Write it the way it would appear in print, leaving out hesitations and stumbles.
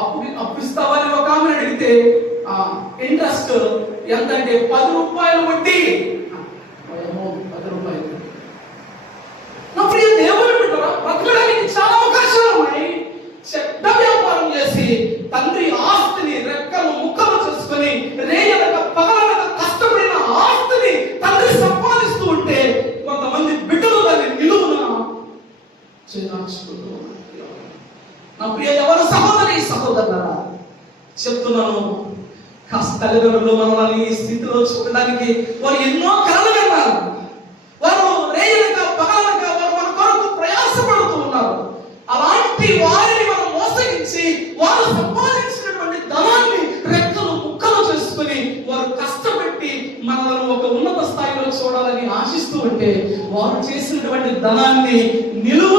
అప్పు ఇస్తావని ఒక ఆమెను అడిగితే ఇంట్రెస్ట్ ఎంతంటే 10 రూపాయలు వడ్డీ. 10 రూపాయలు. నా ప్రియ దేవుని బిడ్డలారా, బతకడానికి చాలా అవకాశాలు ఉన్నాయి. చెడ్డ వ్యాపారం చేసి తండ్రి ఆస్తిని రెక్కలు ముక్కలు చేసుకుని రేయలక పగలనక కష్టపడిన ఆస్తిని తండ్రి సంపాదిస్తూ ఉంటే కొంతమంది బిడ్డలు దాన్ని నిలువున చేర్చుకుంటూ ఉన్నారు. నా ప్రియ ఎవరు సహోదరి సహోదరులారా చెప్తున్నాను, కాస్త తల్లిదండ్రులు మనల్ని ఈ స్థితిలో చూడడానికి వారు ఎన్నో కలలు కన్నారు. వారు రేయలక పగలనక వారు మన కొరకు ప్రయాసపడుతూ ఉన్నారు. అలాంటి వారిని మనం మోసగించి వారు సంపాదించినటువంటి ధనాన్ని రెక్కలు ముక్కలు చేసుకుని వారు కష్టపెట్టి మనలను ఒక ఉన్నత స్థాయిలో చూడాలని ఆశిస్తూ ఉంటే వారు చేసినటువంటి ధనాన్ని నిలువ